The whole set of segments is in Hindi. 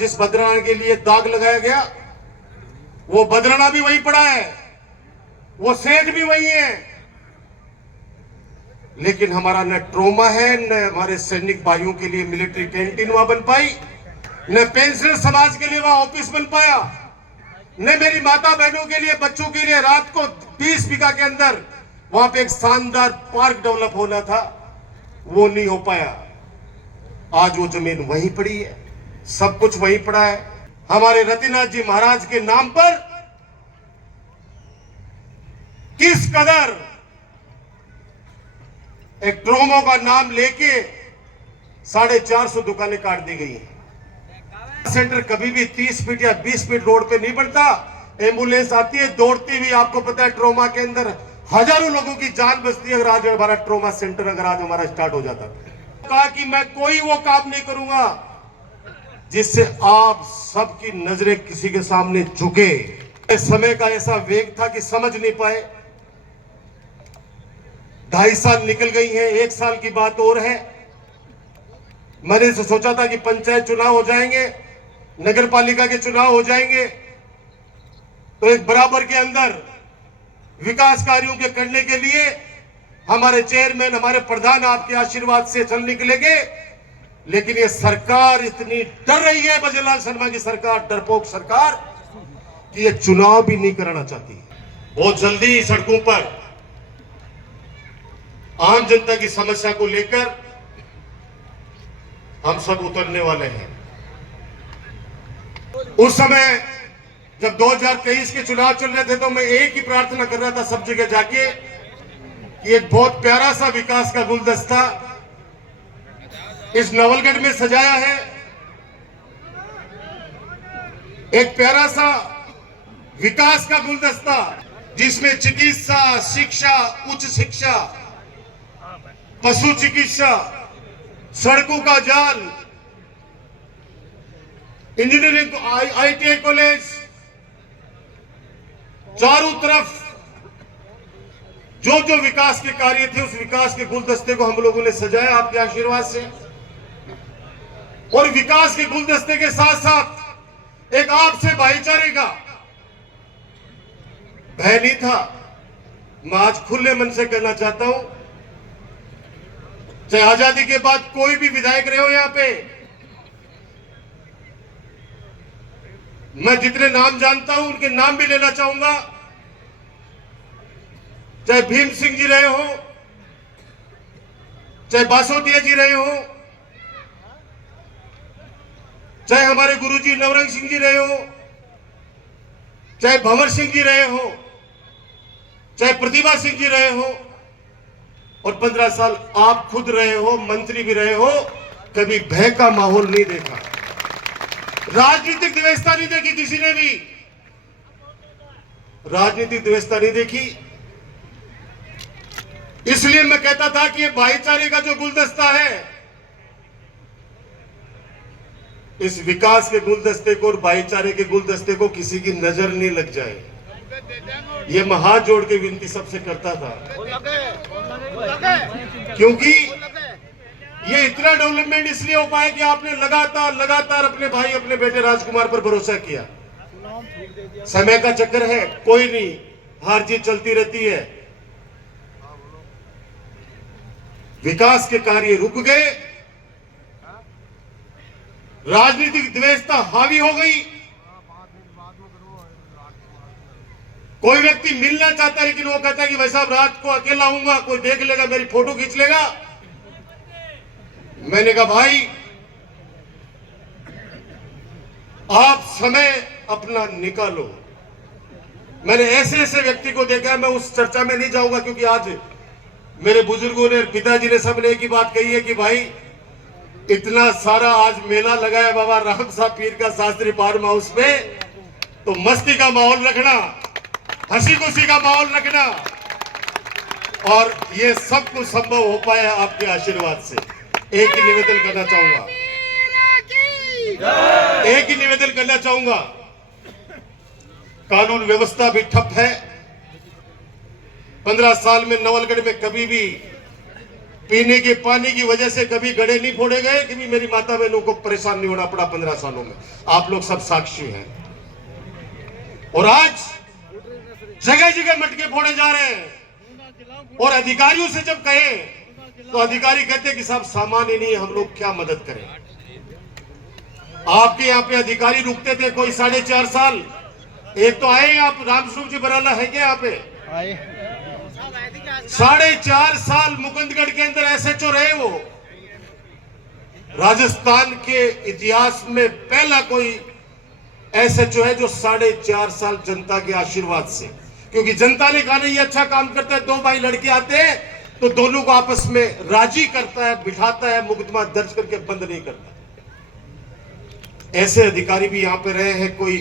जिस बदराना के लिए दाग लगाया गया वो बदराना भी वही पड़ा है, वो सेठ भी वही है, लेकिन हमारा न ट्रोमा है, न हमारे सैनिक भाइयों के लिए मिलिट्री कैंटीन वहां बन पाई, न पेंशनर समाज के लिए वहां ऑफिस बन पाया, न मेरी माता बहनों के लिए, बच्चों के लिए रात को 20 बीघा के अंदर वहां पे एक शानदार पार्क डेवलप होना था, वो नहीं हो पाया। आज वो जमीन वहीं पड़ी है, सब कुछ वहीं पड़ा है। हमारे रतिनाथ जी महाराज के नाम पर किस कदर एक ट्रोमो का नाम लेके 450 दुकानें काट दी गई हैं। सेंटर कभी भी 30 फीट या 20 फीट रोड पे नहीं बढ़ता, एम्बुलेंस आती है दौड़ती हुई, आपको पता है ट्रोमा के अंदर हजारों लोगों की जान बचती है। अगर आज हमारा ट्रोमा सेंटर अगर आज हमारा स्टार्ट हो जाता, कहा कि मैं कोई वो काम नहीं करूंगा जिससे आप सबकी नजरें किसी के सामने झुके। समय का ऐसा वेग था कि समझ नहीं पाए। 2.5 साल निकल गई हैं, 1 साल की बात और है। मैंने सोचा था कि पंचायत चुनाव हो जाएंगे, नगर पालिका के चुनाव हो जाएंगे, तो एक बराबर के अंदर विकास कार्यों के करने के लिए हमारे चेयरमैन, हमारे प्रधान आपके आशीर्वाद से चल निकलेंगे। लेकिन ये सरकार इतनी डर रही है, बजरंगलाल शर्मा की सरकार, डरपोक सरकार, कि ये चुनाव भी नहीं कराना चाहती। बहुत जल्दी सड़कों पर आम जनता की समस्या को लेकर हम सब उतरने वाले हैं। उस समय जब 2023 के चुनाव चल रहे थे तो मैं एक ही प्रार्थना कर रहा था सब जगह जाके कि एक बहुत प्यारा सा विकास का गुलदस्ता इस नवलगढ़ में सजाया है। एक प्यारा सा विकास का गुलदस्ता जिसमें चिकित्सा, शिक्षा, उच्च शिक्षा, पशु चिकित्सा, सड़कों का जाल, इंजीनियरिंग, ITI कॉलेज, चारों तरफ जो जो विकास के कार्य थे उस विकास के गुलदस्ते को हम लोगों ने सजाया आपके आशीर्वाद से। और विकास के गुलदस्ते के साथ साथ एक आपसे भाईचारे का भय नहीं था। मैं आज खुले मन से कहना चाहता हूं, चाहे आजादी के बाद कोई भी विधायक रहे हो यहां पे, मैं जितने नाम जानता हूं उनके नाम भी लेना चाहूंगा। चाहे भीम सिंह जी रहे हो, चाहे बासोतिया जी रहे हो, चाहे हमारे गुरुजी नवरंग सिंह जी रहे हो, चाहे भंवर सिंह जी रहे हो, चाहे प्रतिभा सिंह जी रहे हो, और 15 साल आप खुद रहे हो, मंत्री भी रहे हो, कभी भय का माहौल नहीं देखा, राजनीतिक व्यवस्था नहीं देखी, किसी ने भी राजनीतिक व्यवस्था नहीं देखी। इसलिए मैं कहता था कि ये भाईचारे का जो गुलदस्ता है, इस विकास के गुलदस्ते को और भाईचारे के गुलदस्ते को किसी की नजर नहीं लग जाए, ये मैं हाथ जोड़ के विनती सबसे करता था। क्योंकि ये इतना डेवलपमेंट इसलिए हो पाया कि आपने लगातार अपने भाई, अपने बेटे राजकुमार पर भरोसा किया। समय का चक्कर है, कोई नहीं, हार जीत चलती रहती है। विकास के कार्य रुक गए, राजनीतिक द्वेषता हावी हो गई। कोई व्यक्ति मिलना चाहता है लेकिन वो कहता है कि भाई साहब रात को अकेला आऊंगा, कोई देख लेगा, मेरी फोटो खींच लेगा। मैंने कहा भाई आप समय अपना निकालो। मैंने ऐसे व्यक्ति को देखा है, मैं उस चर्चा में नहीं जाऊंगा क्योंकि आज मेरे बुजुर्गों ने, पिताजी ने, सबने एक ही बात कही है कि भाई इतना सारा आज मेला लगा है बाबा राम साहब पीर का शास्त्री फार्म हाउस में, तो मस्ती का माहौल रखना, हंसी खुशी का माहौल रखना, और ये सब कुछ संभव हो पाया आपके आशीर्वाद से। एक ही निवेदन करना चाहूंगा, कानून व्यवस्था भी ठप है। 15 साल में नवलगढ़ में कभी भी पीने के पानी की वजह से कभी गड्ढे नहीं फोड़े गए, कभी मेरी माता बहनों को परेशान नहीं होना पड़ा 15 सालों में। आप लोग सब साक्षी हैं। और आज जगह जगह मटके फोड़े जा रहे हैं और अधिकारियों से जब कहे तो अधिकारी कहते हैं कि साहब सामान ही नहीं है, हम लोग क्या मदद करें। आपके यहाँ पे अधिकारी रुकते थे कोई 4.5 साल, एक तो आए आप रामस्वरूप जी बराला है क्या यहाँ पे? 4.5 साल मुकुंदगढ़ के अंदर एसएचओ रहे वो। राजस्थान के इतिहास में पहला कोई एसएचओ है जो 4.5 साल जनता के आशीर्वाद से, क्योंकि जनता ने कहा नहीं ये अच्छा काम करता है, 2 भाई लड़के आते हैं तो दोनों को आपस में राजी करता है, बिठाता है, मुकदमा दर्ज करके बंद नहीं करता। ऐसे अधिकारी भी यहां पे रहे हैं। कोई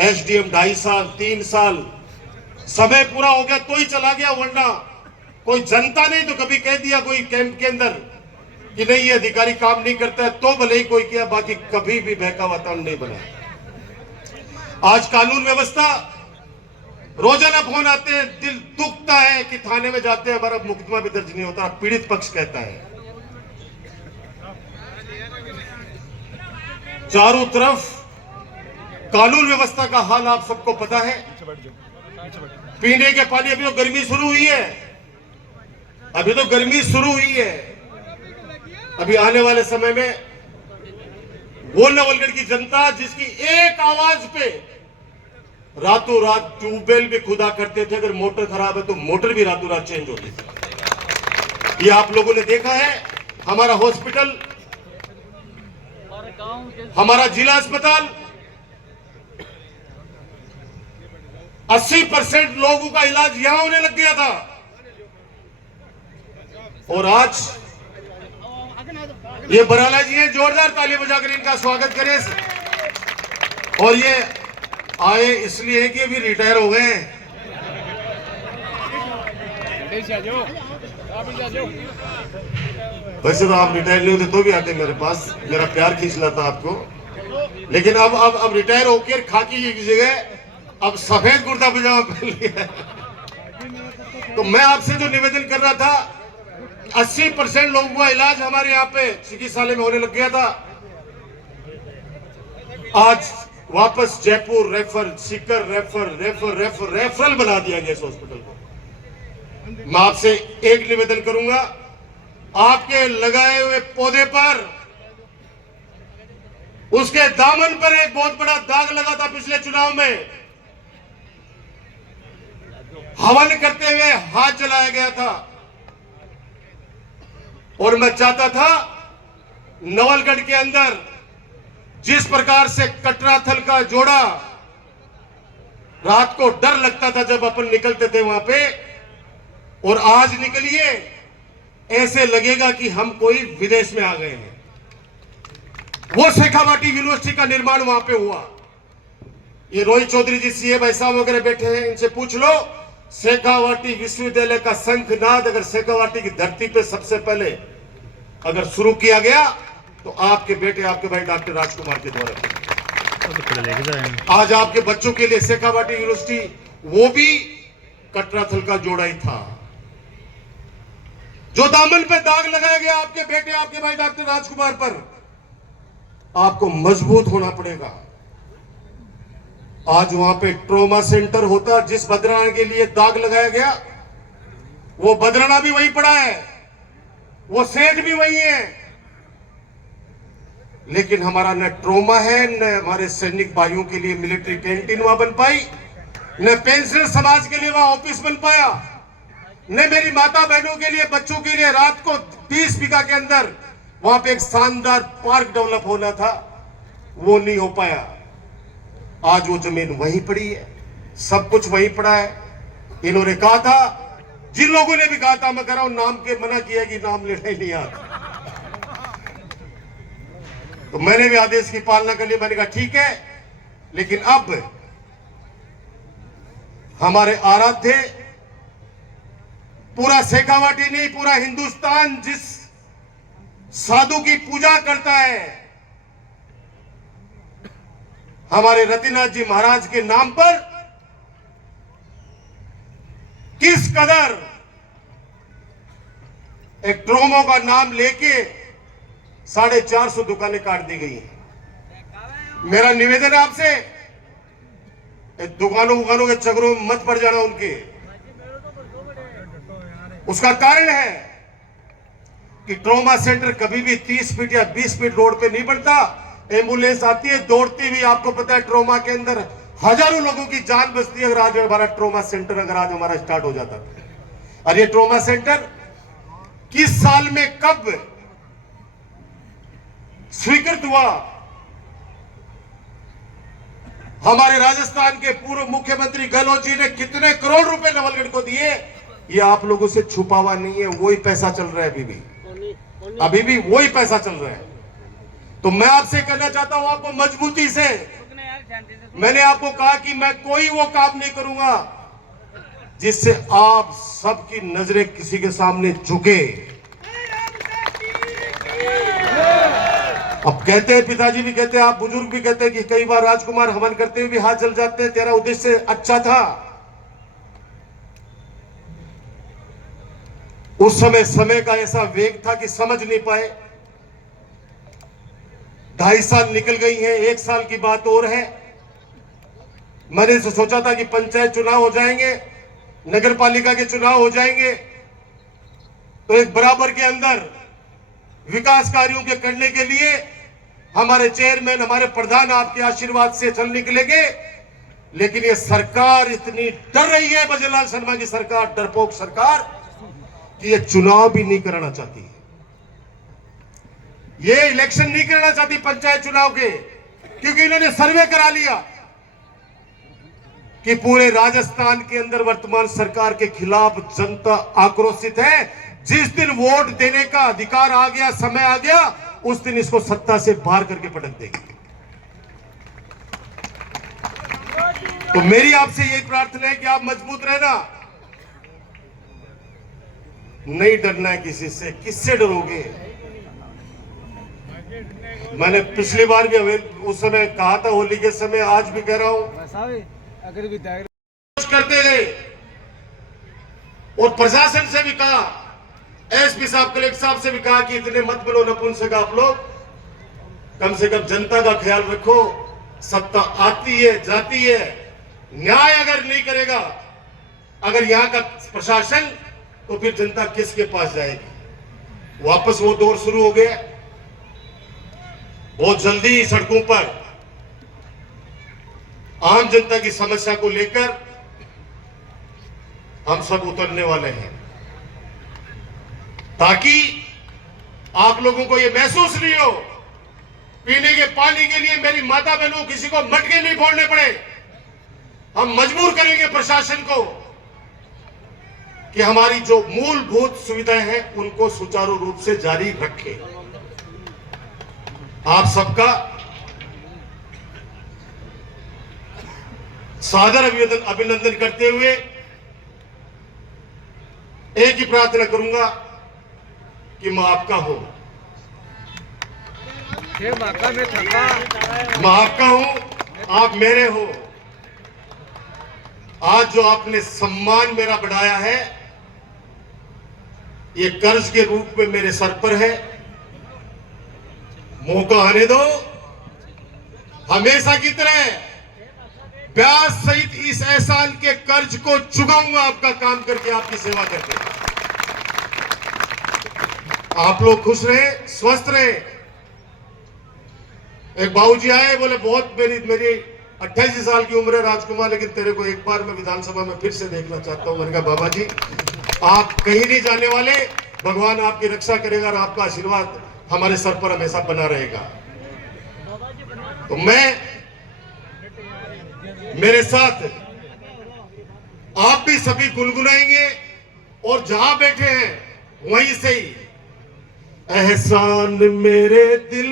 एसडीएम 2.5 साल 3 साल, समय पूरा हो गया तो ही चला गया, वरना कोई जनता ने तो कभी कह दिया कोई कैंप के अंदर कि नहीं ये अधिकारी काम नहीं करता है तो भले ही कोई किया, बाकी कभी भी बहका वातावरण नहीं बना। आज कानून व्यवस्था, रोजाना फोन आते हैं, दिल दुखता है कि थाने में जाते हैं हमारा मुकदमा भी दर्ज नहीं होता। पीड़ित पक्ष कहता है चारों तरफ कानून व्यवस्था का हाल आप सबको पता है। पीने के पानी, अभी तो गर्मी शुरू हुई है, अभी तो गर्मी शुरू हुई है। अभी आने वाले समय में वो नवलगढ़ की जनता जिसकी एक आवाज पे रातों रात ट्यूबवेल भी खुदा करते थे, अगर मोटर खराब है तो मोटर भी रातों रात चेंज होती थी। ये आप लोगों ने देखा है। हमारा हॉस्पिटल, हमारा जिला अस्पताल 80% लोगों का इलाज यहां होने लग गया था, और आज ये बराला जी हैं, जोरदार ताली बजाकर इनका स्वागत करें। और ये आए इसलिए कि अभी रिटायर हो गए हैं। वैसे तो आप रिटायर नहीं होते तो भी आते मेरे पास, मेरा प्यार खींच लाता आपको, लेकिन अब रिटायर होकर खाकी की जगह अब सफेद कुर्ता पजामा पहन लिया। तो मैं आपसे जो निवेदन कर रहा था, 80% लोगों का इलाज हमारे यहाँ पे चिकित्सालय में होने लग गया था, आज वापस जयपुर रेफर, सीकर रेफरल बना दिया गया इस हॉस्पिटल को। मैं आपसे एक निवेदन करूंगा, आपके लगाए हुए पौधे पर, उसके दामन पर एक बहुत बड़ा दाग लगा था पिछले चुनाव में, हवन करते हुए हाथ जलाया गया था। और मैं चाहता था नवलगढ़ के अंदर जिस प्रकार से कटराथल का जोड़ा, रात को डर लगता था जब अपन निकलते थे वहां पे, और आज निकलिए ऐसे लगेगा कि हम कोई विदेश में आ गए हैं। वो शेखावाटी यूनिवर्सिटी का निर्माण वहां पे हुआ। ये रोहित चौधरी जी सीए भाई साहब वगैरह बैठे हैं, इनसे पूछ लो, शेखावाटी विश्वविद्यालय का शंखनाद अगर शेखावाटी की धरती पे सबसे पहले अगर शुरू किया गया तो आपके बेटे, आपके भाई डॉक्टर राजकुमार के द्वारा। आज आपके बच्चों के लिए शेखावाटी यूनिवर्सिटी, वो भी कटराथल का जोड़ा ही था। जो दामन पे दाग लगाया गया आपके बेटे, आपके भाई डॉक्टर राजकुमार पर, आपको मजबूत होना पड़ेगा। आज वहां पे ट्रॉमा सेंटर होता, जिस बदराना के लिए दाग लगाया गया वो बदराना भी वहीं पड़ा है, वो सेठ भी वही है, लेकिन हमारा न ट्रॉमा है, न हमारे सैनिक भाइयों के लिए मिलिट्री कैंटीन वहां बन पाई, न पेंशनर समाज के लिए वहां ऑफिस बन पाया, न मेरी माता बहनों के लिए, बच्चों के लिए रात को 20 बीघा के अंदर वहां पे एक शानदार पार्क डेवलप होना था, वो नहीं हो पाया। आज वो जमीन वहीं पड़ी है, सब कुछ वहीं पड़ा है। इन्होंने कहा था, जिन लोगों ने भी कहा था, मैं कह रहा हूं नाम के मना किया कि नाम लेना ही नहीं आता, तो मैंने भी आदेश की पालना कर ली। मैंने कहा ठीक है, लेकिन अब हमारे आराध्य, पूरा शेखावाटी नहीं, पूरा हिंदुस्तान जिस साधु की पूजा करता है, हमारे रतिनाथ जी महाराज के नाम पर किस कदर एक ट्रोमो का नाम लेके 450 दुकानें काट दी गई हैं। मेरा निवेदन है आपसे, दुकानों के चक्करों में मत पड़ जाना उनके। उसका कारण है कि ट्रोमा सेंटर कभी भी 30 फीट या 20 फीट रोड पे नहीं बढ़ता। एम्बुलेंस आती है दौड़ती हुई, आपको पता है ट्रोमा के अंदर हजारों लोगों की जान बचती है। अगर आज हमारा ट्रोमा सेंटर अगर आज हमारा स्टार्ट हो जाता था। और ये ट्रोमा सेंटर किस साल में कब स्वीकृत हुआ, हमारे राजस्थान के पूर्व मुख्यमंत्री गहलोत जी ने कितने करोड़ रुपए नवलगढ़ को दिए, ये आप लोगों से छुपा हुआ नहीं है। वही पैसा चल रहा है, अभी भी वही पैसा चल रहा है। तो मैं आपसे कहना चाहता हूं, आपको मजबूती से, मैंने आपको कहा कि मैं कोई वो काम नहीं करूंगा जिससे आप सबकी नजरें किसी के सामने झुके। अब कहते हैं, पिताजी भी कहते हैं, आप बुजुर्ग भी कहते हैं कि कई बार राजकुमार हवन करते हुए भी हाथ जल जाते हैं। तेरा उद्देश्य अच्छा था, उस समय का ऐसा वेग था कि समझ नहीं पाए। 2.5 साल निकल गई हैं, 1 साल की बात और है। मैंने सोचा था कि पंचायत चुनाव हो जाएंगे, नगर पालिका के चुनाव हो जाएंगे, तो एक बराबर के अंदर विकास कार्यों के करने के लिए हमारे चेयरमैन, हमारे प्रधान आपके आशीर्वाद से चल निकलेंगे। लेकिन ये सरकार इतनी डर रही है, बजरलाल शर्मा की सरकार, डरपोक सरकार, कि ये चुनाव भी नहीं कराना चाहती है। ये इलेक्शन नहीं कराना चाहती पंचायत चुनाव के, क्योंकि इन्होंने सर्वे करा लिया कि पूरे राजस्थान के अंदर वर्तमान सरकार के खिलाफ जनता आक्रोशित है। जिस दिन वोट देने का अधिकार आ गया, समय आ गया, उस दिन इसको सत्ता से बाहर करके पटक देगी। तो मेरी आपसे यही प्रार्थना है कि आप मजबूत रहना, नहीं डरना है किसी से। किससे डरोगे? मैंने पिछली बार भी उस समय कहा था, होली के समय, आज भी कह रहा हूं, करते गए और प्रशासन से भी कहा, एसपी साहब, कलेक्टर साहब से भी कहा कि इतने मत बनो नपुंसक आप लोग, कम से कम जनता का ख्याल रखो। सत्ता आती है, जाती है, न्याय अगर नहीं करेगा अगर यहां का प्रशासन, तो फिर जनता किसके पास जाएगी? वापस वो दौर शुरू हो गया। बहुत जल्दी सड़कों पर आम जनता की समस्या को लेकर हम सब उतरने वाले हैं, ताकि आप लोगों को यह महसूस नहीं हो, पीने के पानी के लिए मेरी माता बहनों किसी को मटके नहीं फोड़ने पड़े। हम मजबूर करेंगे प्रशासन को कि हमारी जो मूलभूत सुविधाएं हैं उनको सुचारू रूप से जारी रखें। आप सबका सादर अभिनंदन करते हुए एक ही प्रार्थना करूंगा कि मां आपका हो, मां आपका हूं, आप मेरे हो। आज जो आपने सम्मान मेरा बढ़ाया है, ये कर्ज के रूप में मेरे सर पर है। मौका आने दो, हमेशा की तरह ब्याज सहित इस एहसान के कर्ज को चुकाऊंगा, आपका काम करके, आपकी सेवा करके। आप लोग खुश रहे, स्वस्थ रहे। एक बाबूजी आए, बोले बहुत मेरी 28 साल की उम्र है राजकुमार, लेकिन तेरे को एक बार मैं विधानसभा में फिर से देखना चाहता हूं। मैंने कहा बाबा जी, आप कहीं नहीं जाने वाले, भगवान आपकी रक्षा करेगा और आपका आशीर्वाद हमारे सर पर हमेशा बना रहेगा। तो मेरे साथ आप भी सभी गुनगुनाएंगे, और जहां बैठे हैं वहीं से ही एहसान मेरे दिल